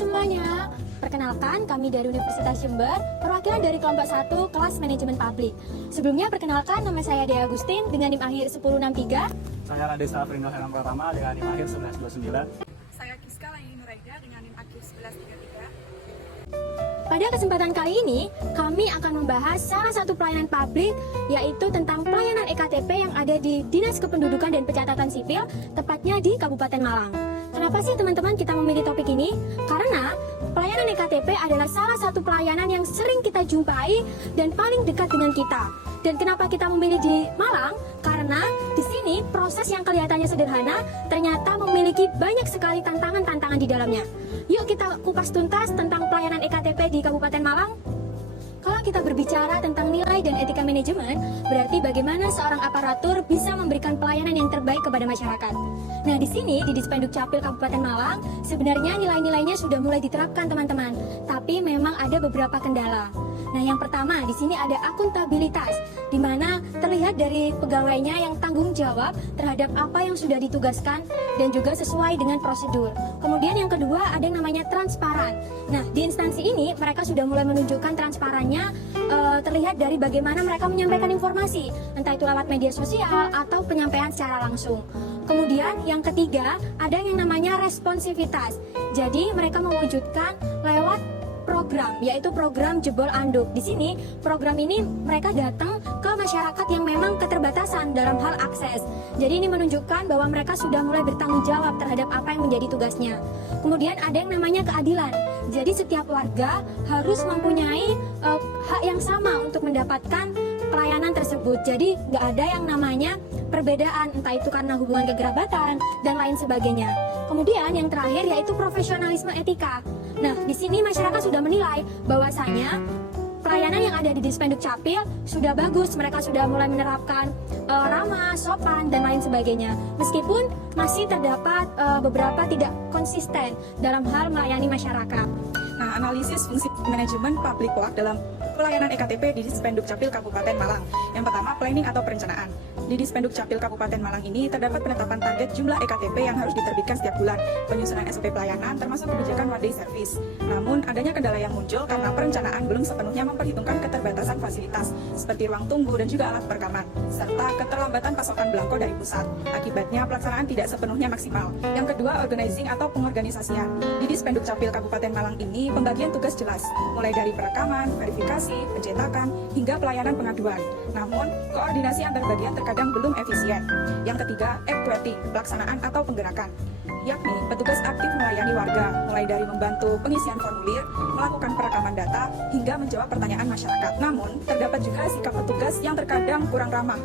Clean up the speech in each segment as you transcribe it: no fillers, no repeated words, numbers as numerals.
semuanya, perkenalkan kami dari Universitas Jember, perwakilan dari kelompok 1 kelas manajemen publik. Sebelumnya perkenalkan nama saya Dea Agustin dengan NIM akhir 1063. Saya Radesa Afrino Heram Pratama dengan NIM akhir 1129. Saya Kiska Laini Nuraida dengan NIM akhir 1133. Pada kesempatan kali ini, kami akan membahas salah satu pelayanan publik, yaitu tentang pelayanan EKTP yang ada di Dinas Kependudukan dan Pencatatan Sipil, tepatnya di Kabupaten Malang. Kenapa sih teman-teman kita memilih topik ini? Karena pelayanan EKTP adalah salah satu pelayanan yang sering kita jumpai dan paling dekat dengan kita. Dan kenapa kita memilih di Malang? Karena di sini proses yang kelihatannya sederhana ternyata memiliki banyak sekali tantangan-tantangan di dalamnya. Yuk kita kupas tuntas tentang pelayanan EKTP di Kabupaten Malang. Kalau kita berbicara tentang nilai dan etika manajemen, berarti bagaimana seorang aparatur bisa memberikan pelayanan yang terbaik kepada masyarakat. Nah, di sini di Dispenduk Capil Kabupaten Malang, sebenarnya nilai-nilainya sudah mulai diterapkan teman-teman, tapi memang ada beberapa kendala. Nah, yang pertama di sini ada akuntabilitas, di mana terlihat dari pegawainya yang tanggung jawab terhadap apa yang sudah ditugaskan dan juga sesuai dengan prosedur. Kemudian yang kedua ada yang namanya transparan. Nah, di instansi ini mereka sudah mulai menunjukkan transparannya terlihat dari bagaimana mereka menyampaikan informasi, entah itu lewat media sosial atau penyampaian secara langsung. Kemudian yang ketiga ada yang namanya responsivitas. Jadi mereka mewujudkan lewat program, yaitu program Jebol Anduk. Di sini program ini mereka datang ke masyarakat yang memang keterbatasan dalam hal akses. Jadi ini menunjukkan bahwa mereka sudah mulai bertanggung jawab terhadap apa yang menjadi tugasnya. Kemudian ada yang namanya keadilan. Jadi setiap warga harus mempunyai hak yang sama untuk mendapatkan pelayanan tersebut. Jadi nggak ada yang namanya perbedaan, entah itu karena hubungan kekerabatan dan lain sebagainya. Kemudian yang terakhir yaitu profesionalisme etika. Nah, di sini masyarakat sudah menilai bahwasanya pelayanan yang ada di Dispenduk Capil sudah bagus, mereka sudah mulai menerapkan ramah, sopan, dan lain sebagainya. Meskipun masih terdapat beberapa tidak konsisten dalam hal melayani masyarakat. Nah, analisis fungsi manajemen public work dalam pelayanan EKTP di Dispenduk Capil Kabupaten Malang. Yang pertama, planning atau perencanaan. Di Dispenduk Capil Kabupaten Malang ini terdapat penetapan target jumlah EKTP yang harus diterbitkan setiap bulan, penyusunan SOP pelayanan, termasuk kebijakan one day service. Namun, adanya kendala yang muncul karena perencanaan belum sepenuhnya memperhitungkan keterbatasan fasilitas, seperti ruang tunggu dan juga alat perekaman, serta keterlambatan pasokan belangko dari pusat. Akibatnya, pelaksanaan tidak sepenuhnya maksimal. Yang kedua, organizing atau pengorganisasian. Di Dispenduk Capil Kabupaten Malang ini, pembagian tugas jelas, mulai dari perekaman, verifikasi, pencetakan, hingga pelayanan pengaduan. Namun, koordinasi antar bagian terkadang belum efisien. Yang ketiga, activity, pelaksanaan atau penggerakan, yakni petugas aktif melayani warga, mulai dari membantu pengisian formulir, melakukan perekaman data, hingga menjawab pertanyaan masyarakat. Namun, terdapat juga sikap petugas yang terkadang kurang ramah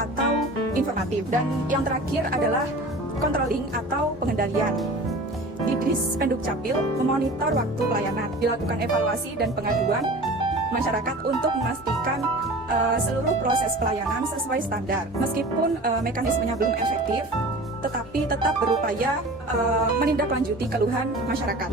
atau informatif. Dan yang terakhir adalah controlling atau pengendalian. Di Dispenduk Capil memonitor waktu pelayanan, dilakukan evaluasi dan pengaduan masyarakat untuk memastikan seluruh proses pelayanan sesuai standar. Meskipun mekanismenya belum efektif, tetapi tetap berupaya menindaklanjuti keluhan masyarakat.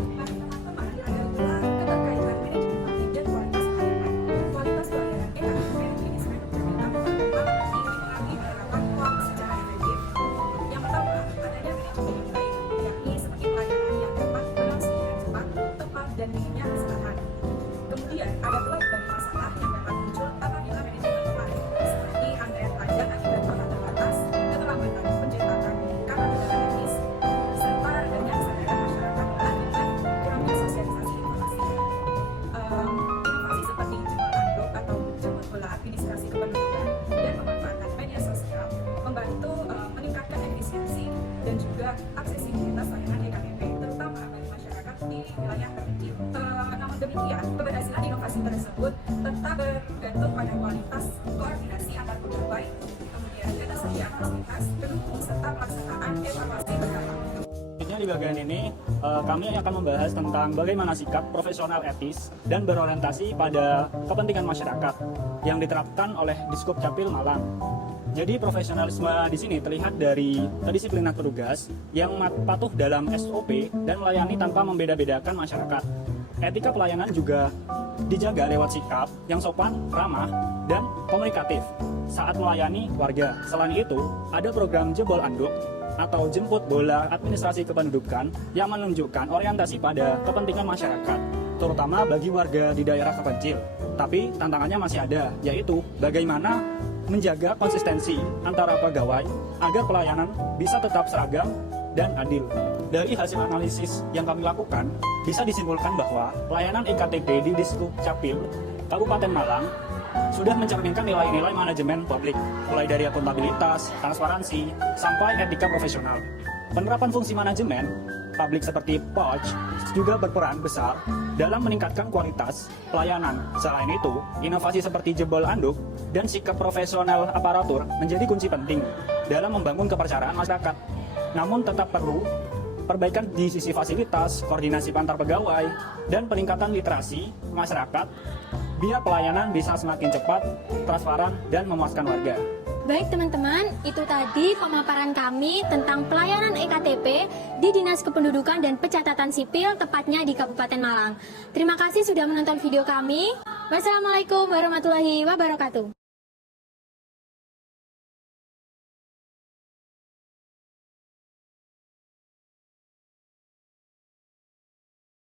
Kemudian ada kewajiban masalah yang dapat muncul apabila manajemen lemah, seperti antrean panjang akibat waktu terbatas, keterlambatan pencetakan karena kendala teknis, serta adanya kesadaran masyarakat akibat kurangnya sosialisasi informasi. Inovasi seperti jebol anduk atau jebol bola administrasi kependudukan dan pemanfaatan media sosial membantu meningkatkan efisiensi dan juga aksesibilitas layanan EKTP, terutama bagi masyarakat di wilayah terpencil. Namun demikian, keberhasilan inovasi tersebut tetap bergantung pada kualitas koordinasi antar pegawai, kemudian ketersediaan fasilitas, pendukung, serta pelaksanaan evaluasi berkala. Di bagian ini, kami akan membahas tentang bagaimana sikap profesional etis dan berorientasi pada kepentingan masyarakat yang diterapkan oleh Diskop Capil Malang. Jadi profesionalisme di sini terlihat dari kedisiplinan petugas yang patuh dalam SOP dan melayani tanpa membeda-bedakan masyarakat. Etika pelayanan juga dijaga lewat sikap yang sopan, ramah, dan komunikatif saat melayani warga. Selain itu, ada program Jebol Anduk atau jemput bola administrasi kependudukan yang menunjukkan orientasi pada kepentingan masyarakat, terutama bagi warga di daerah terpencil. Tapi tantangannya masih ada, yaitu bagaimana menjaga konsistensi antara pegawai agar pelayanan bisa tetap seragam dan adil. Dari hasil analisis yang kami lakukan, bisa disimpulkan bahwa pelayanan EKTP di Diskup Capil Kabupaten Malang sudah mencerminkan nilai-nilai manajemen publik, mulai dari akuntabilitas, transparansi, sampai etika profesional. Penerapan fungsi manajemen publik seperti POJ juga berperan besar dalam meningkatkan kualitas pelayanan. Selain itu, inovasi seperti jebol anduk dan sikap profesional aparatur menjadi kunci penting dalam membangun kepercayaan masyarakat. Namun tetap perlu perbaikan di sisi fasilitas, koordinasi antar pegawai, dan peningkatan literasi masyarakat biar pelayanan bisa semakin cepat, transparan, dan memuaskan warga. Baik teman-teman, itu tadi pemaparan kami tentang pelayanan EKTP di Dinas Kependudukan dan Pencatatan Sipil, tepatnya di Kabupaten Malang. Terima kasih sudah menonton video kami. Wassalamualaikum warahmatullahi wabarakatuh.